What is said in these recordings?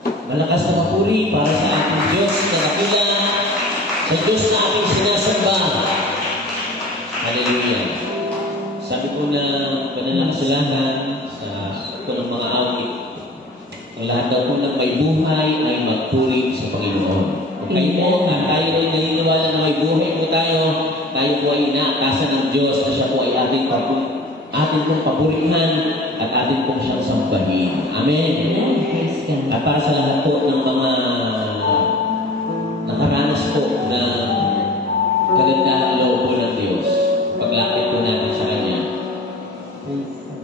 Malakas na papuri para sa ating Diyos na dakila, sa Diyos na ating sinasamba. Hallelujah. Sabi ko na kanilang silangan sa ito ng mga awit, ang lahat daw po ng may buhay ay magpuri sa Panginoon. Kung kayo po, at tayo ay naniniwala na may buhay po tayo po ay inaakasan ng Diyos na siya po ay ating pong papurihan at ating pong siyang sambahin. Amen. At para sa lahat po ng mga nakaranas po na kagandahan loob po ng Diyos, paglapit po natin sa Kanya,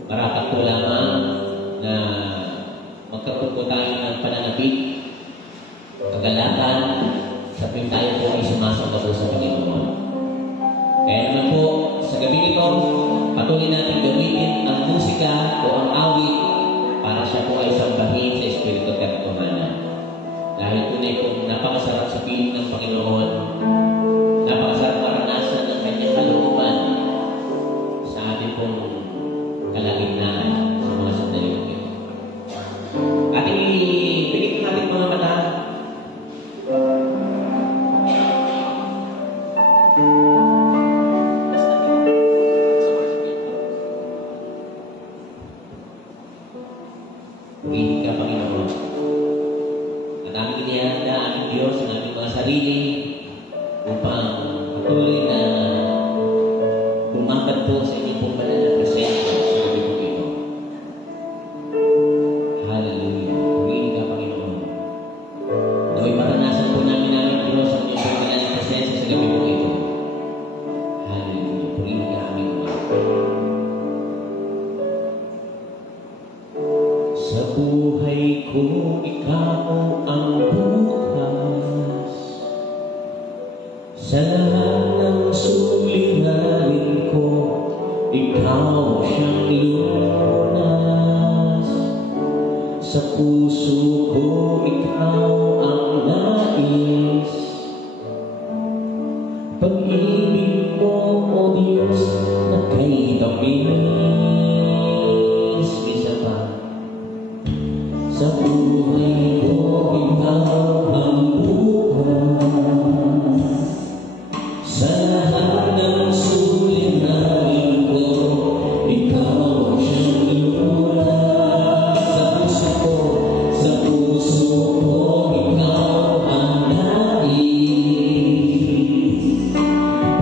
marapat po lamang na magkaroon po tayo ng pananapit, kagalakan, sa tuwing tayo po ay sumasamba po sa Panginoon. Kaya naman po, sa gabi ito, patuloy natin gamitin ang musika o ang awit para siya po ay sambahin sa Espiritu at Katotohanan. Dahil tunay po napakasarap sa piling ng Panginoon, napakasarap maranasan ng Kanyang kalooban sa ating pong kalagitnaan sa mga sandali ito. At ipigit natin mga mata. Purihin ka, Panginoon. At aming inihanda aming Diyos ng aming mga sarili upang patuloy na bumakat po sa inyong pong banal na presensya sa gabi po ito. Hallelujah. Purihin ka, Panginoon. Nawa'y maranasan po namin Diyos ang inyong pong banal na presensya sa gabi po ito. Hallelujah. Purihin ka, aming Panginoon. Sa buhay ko, ikaw ang bukas. Sa lahat ng suliranin ko, ikaw siyang lunas. Sa puso ko, ikaw ang nais. Pag-ibig mo, O Diyos, na kay tamis. Isa pa. Sa buhay ko, ikaw ang bukas. Sa lahat ng suliranin ko, ikaw siyang lunas. Sa puso ko, ikaw ang nais.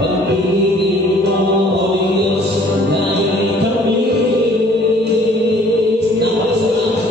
Pag-ibig mo, O Diyos, na'y tamis. Napakasarap.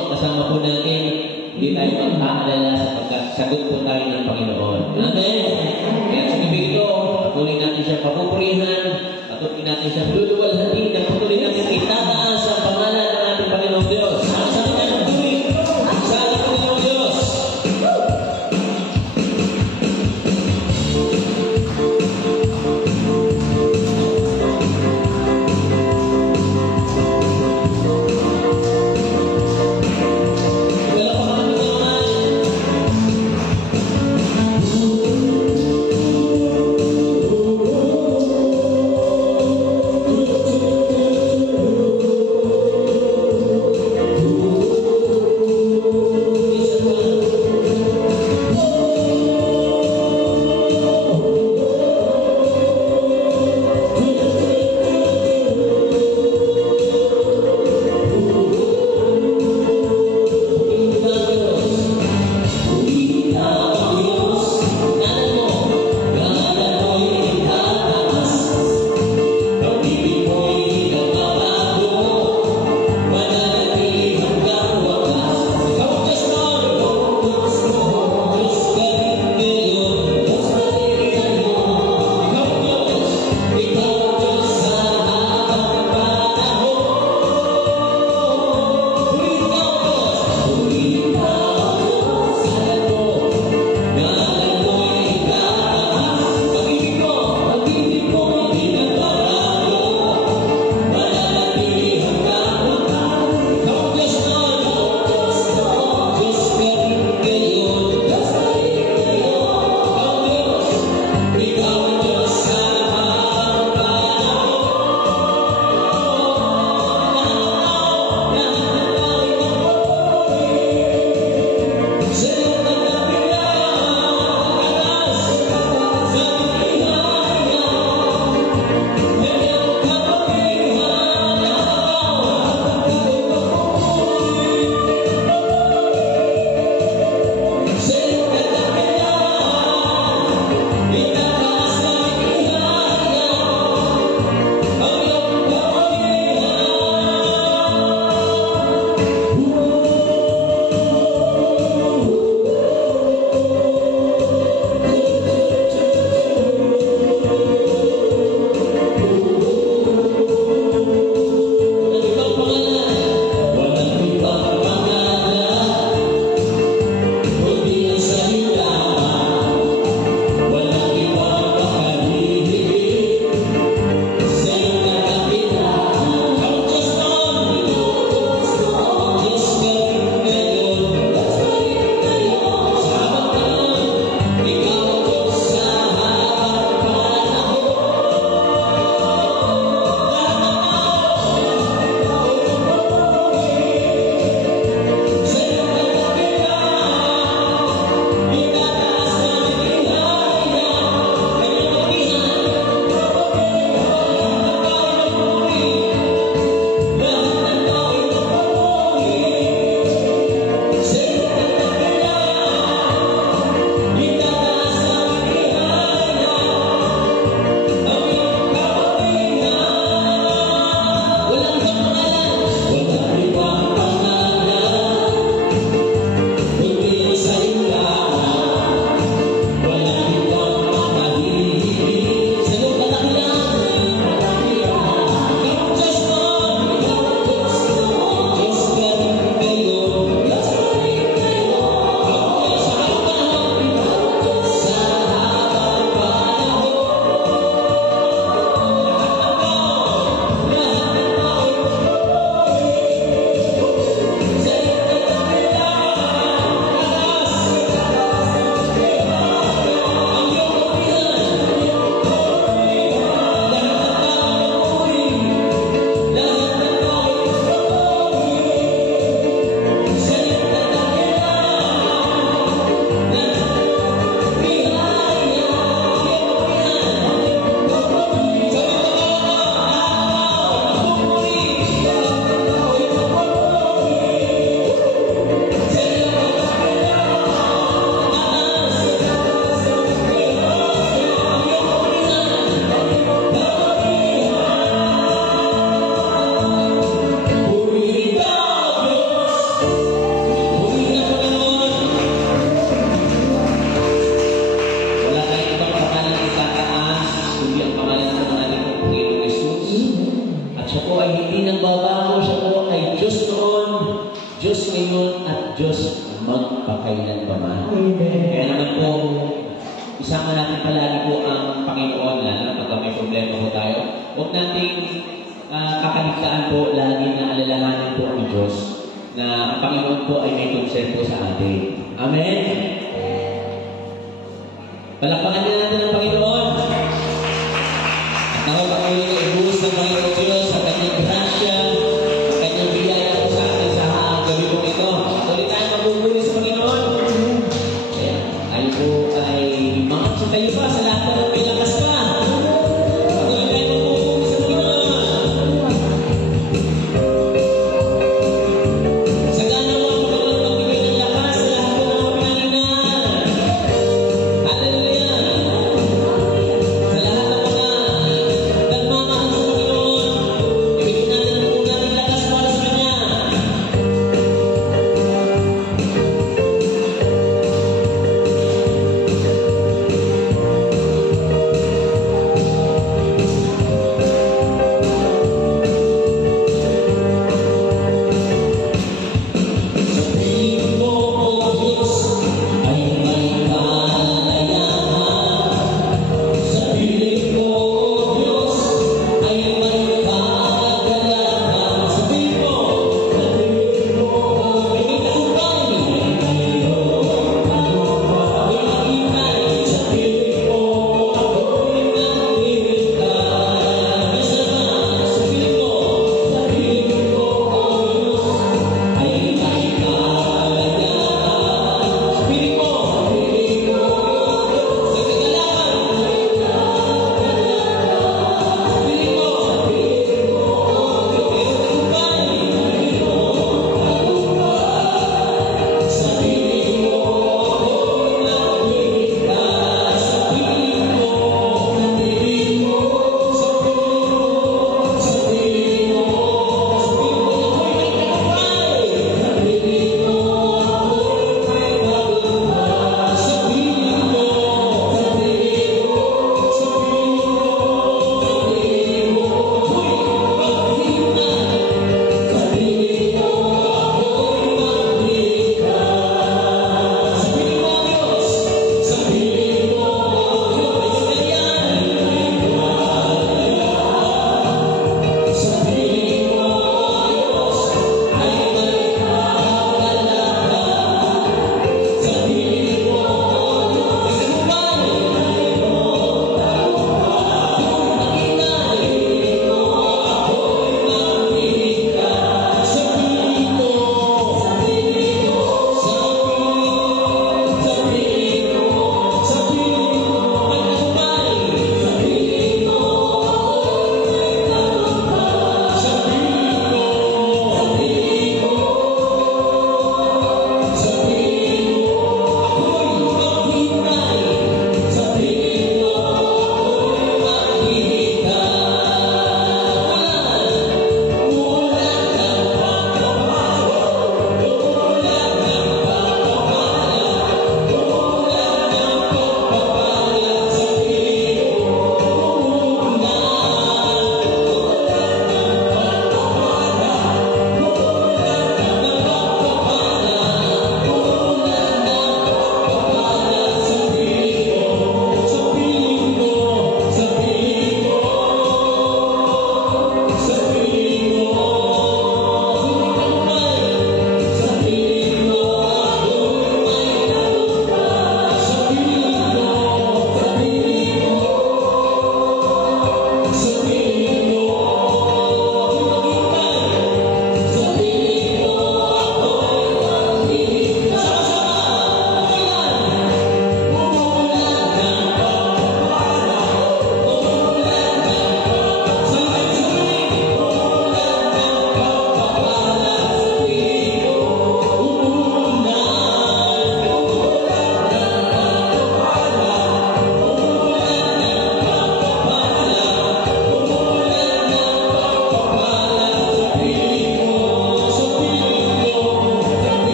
ang kasama po natin, hindi tayo mag-aalala sapagkat sagot po tayo ng Panginoon. Amen? Kaya sa gabi ito, patuloy natin siya papupurihan, patuloy natin siya luluwalhatin, at patuloy natin itataas ang pangalan ng ating Panginoong Diyos. Ang sabi niya ng tuwing, sa ating Panginoong Diyos. Diyos ngayon at Diyos magpakailan pa man. Amen. Kaya naman po, isama natin palagi po ang Panginoon na pagka may problema po tayo. Huwag nating kakaligtaan po lagi na alalahanin po ang Diyos na ang Panginoon po ay may concern po sa atin. Amen? Palakpakan din natin ang Panginoon. At ako pag-uwi na ibuhos ng Panginoon Diyos sa kanyang grasya, ang kanyang biyaya po sa atin sa gabi po ito. Tuloy tayo magbubuli sa Panginoon. Kaya tayo po ay makapsa tayo pa sa lahat ng may lakas pa. Tuloy tayo magbubuli sa Panginoon. Sagana mo ang Panginoon magbigay ng lakas sa lahat ng mga pinanginan. Hallelujah!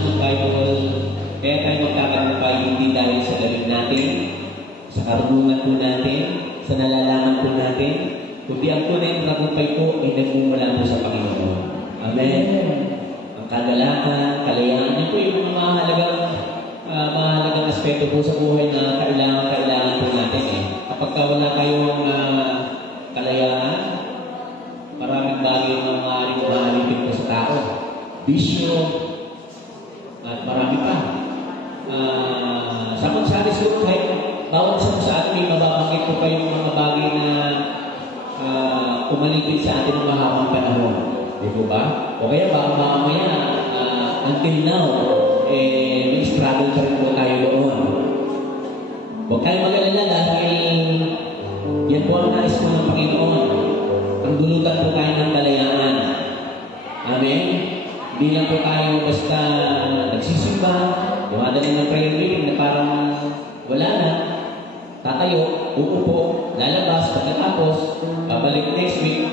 ng Bible, kaya tayo magkakagumpay hindi dahil sa galing natin, sa karunungan po natin, sa nalalaman po natin, kundi ang tunay na tagumpay po ay nagmumula po sa Panginoon. Amen. Ang kagalakan, kalayaan, yan po yung mga mahalagang aspeto po sa buhay na kailangan po natin eh. Kapag wala kayong kalayaan, maraming bagay na maaaring po sa tao. Bisyo, at marami pa. Sa Gonzales Group, kahit bawat isa sa atin, may mababanggit po pa yung mga bagay na umaligid sa atin ng mahabang panahon. Di po ba? O kaya baka mamaya, until now, may struggle pa rin po tayo doon. Huwag tayo mag-alala dahil yan po ang nais po ng Panginoon. Ang dulutan po tayo ng kalayaan. Amen? Hindi lang po tayo basta nagsisimba, dumadali ng prayer meeting na parang wala na. Tatayo, uupo, lalabas, pagkatapos, babalik next week,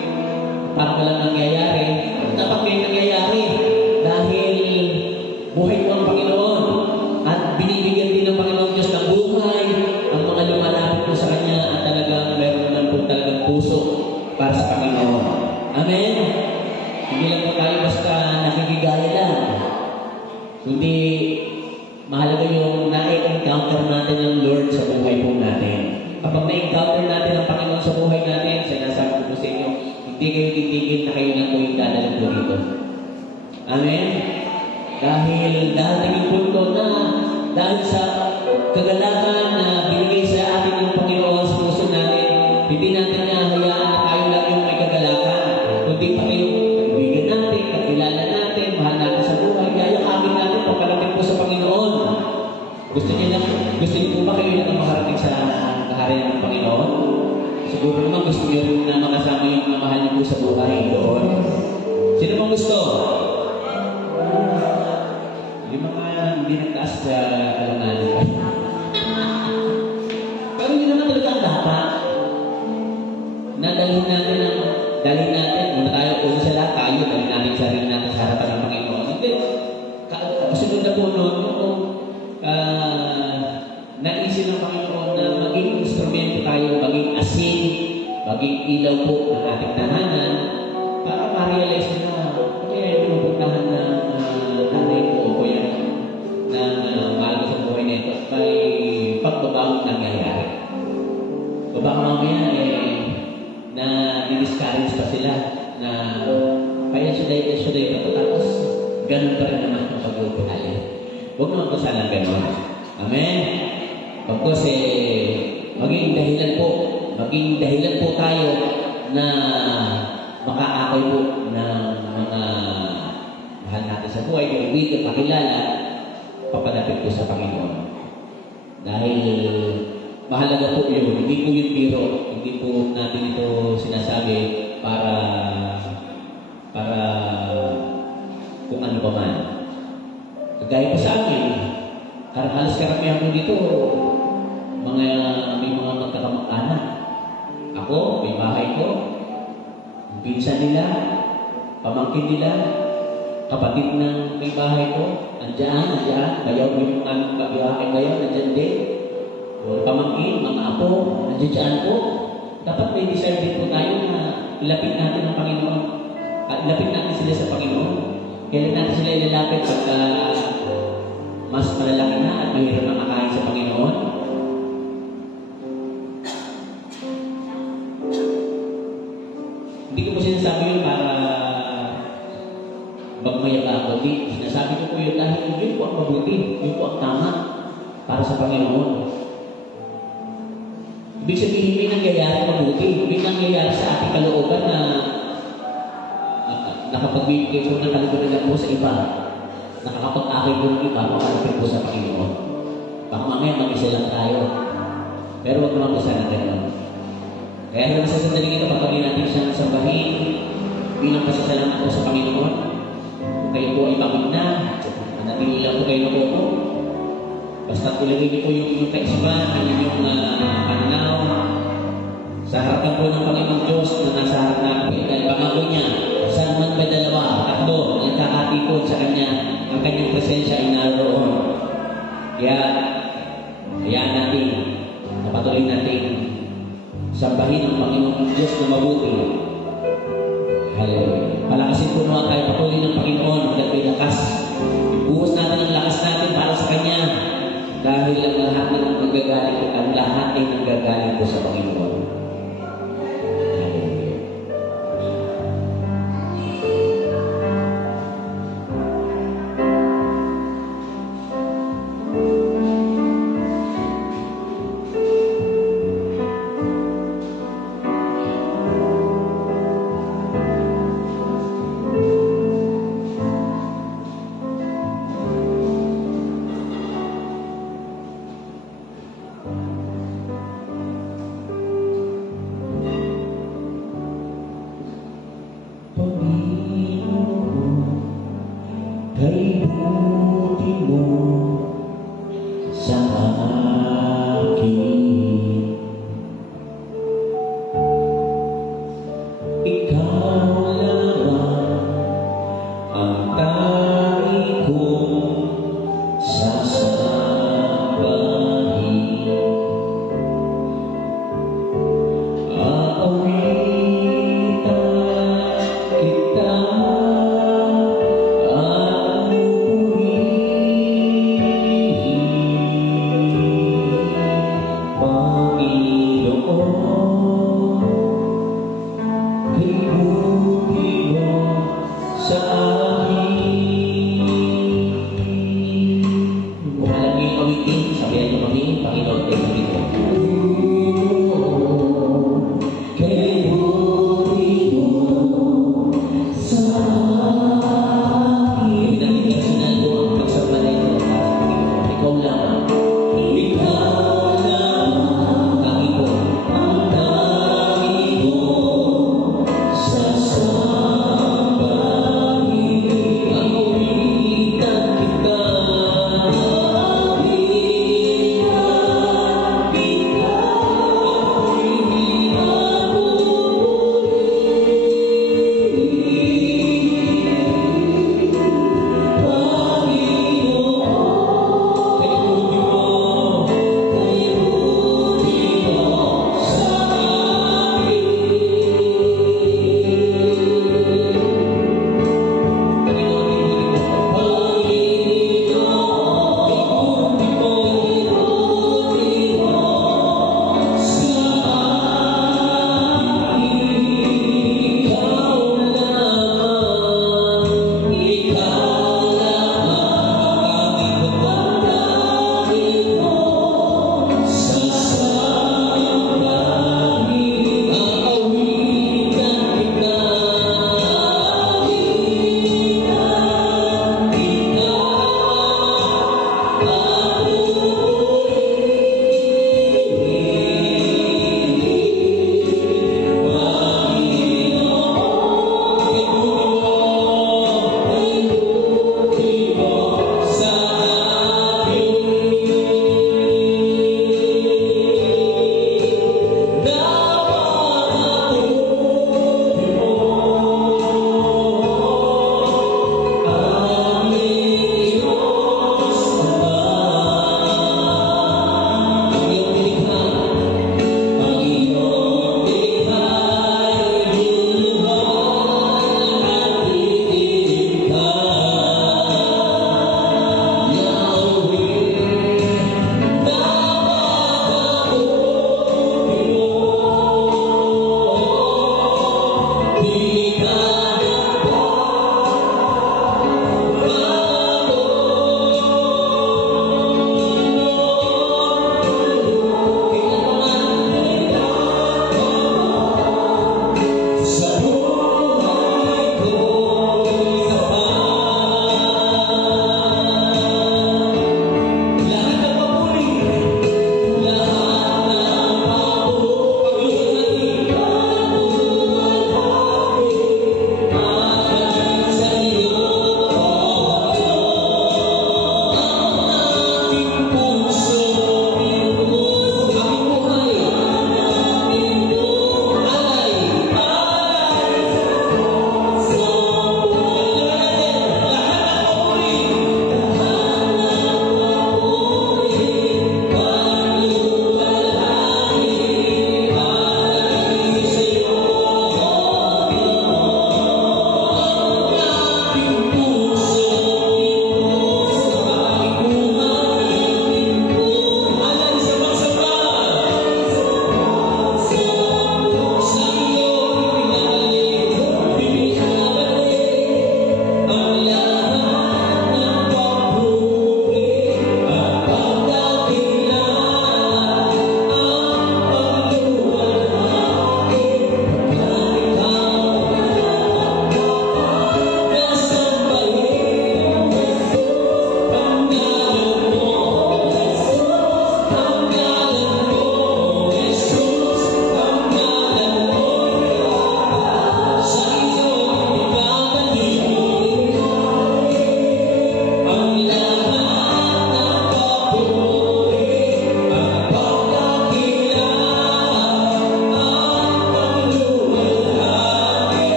parang walang nangyayari. Dapat may nangyayari dahil buhay po ang Panginoon at binibigyan din ng Panginoon Diyos ng buhay ang mga lumalapit po sa Kanya at talagang meron naman po talagang puso para sa Panginoon. Amen? Hindi lang po tayo basta nakikigaya lang. Kundi mahalaga yung na-encounter natin ng Lord sa buhay po natin. Kapag na-encounter natin ang Panginoon sa buhay natin, sinasabi ko sa inyo, hindi kayo titigil na kayo lang po yung dadalang po dito. Amen? Dahil darating yung punto na dahil sa kagalakan na binigay sa atin ng Panginoon sa puso natin, hindi natin nahayaan na tayo lang yung may kagalakan. Kundi pati yung kaibigan natin, kakilala natin, mahal natin sa buhay, yayakamin natin pagkarating po sa Panginoon. Gusto niyo po ba kayo lang makarating sa kaharian ng Panginoon? Siguro naman gusto niyo rin na makasama yung mga mahal niyo po sa buhay doon. Sino bang gusto? Yung mga hindi nagtaas sa alanganin. Pero yun naman talaga ang dapat. Dalhin natin, muna tayo, una sa lahat tayo, dalhin natin sarili natin sa harapan ng Panginoon. Hindi, kasunod na po noon, naisip ng Panginoon na maging instrumento tayo, maging asin, maging ilaw po ng ating tahanan, para ma-realize na, kaya pinupuntahan na nanay ko o kaya na mahal sa buhay nito at may pagbabawang nangyayari. O baka mamaya na di-discourage pa sila na kaya suday pa ito tapos ganun pa rin naman ang pag-uupuhali. Huwag naman po sana ganun. Amen? Pagkos maging dahilan po tayo na makaakoy po ng mga mahal natin sa buhay, kaibigan, pakilala, papadapit po sa Panginoon. Dahil mahalaga po yun, hindi po yung biro, hindi po natin ito sinasabi para kung ano pa man. Kagaya po sa amin, halos karamihan po dito, may mga magkakamag-anak. Ako, may bahay ko, ang pinsan nila, pamangkin nila, kapatid ng may bahay ko, andyan, bayaw yung mga babiyakin ngayon, andyan din. O pamangkin, mga apo, nandiyan po. Dapat may desire din po tayo na ilapit natin ang Panginoon. At ilapit natin sila sa Panginoon. Kailan natin sila ilalapit pagka mas malalaki na at mahirap na makain sa Panginoon. Hindi ko po sinasabi yun para magmayabang. Sinasabi ko po yun dahil yun po ang mabuti, yun po ang tama para sa Panginoon. Ibig sabihin, may nangyayari mabuti. May nangyayari sa ating kalooban na nakapagbibigay po ng kalooban po sa iba. Nakakapag-akay po ng iba, makalapit po sa Panginoon. Baka mamaya mag-isa lang tayo. Pero wag naman po sana tayo. Kaya naman sa sandaling ito, pagpagin natin siyang sambahin bilang pasasalamat po sa Panginoon. Kung kayo po ay pagod na, nanatili lang po kayo na po. Basta ilagay niyo po yung inyong kaisipan, ang inyong pananaw sa harapan po ng Panginoong Diyos na nasa harap natin. Dahil pangako niya, Minsan man may dalawa, tatlo, yung kakatipon sa kanya, ang kanyang presensya ay naroon. Kaya, hayaan natin, napatuloy natin sambahin ang Panginoong Diyos na mabuti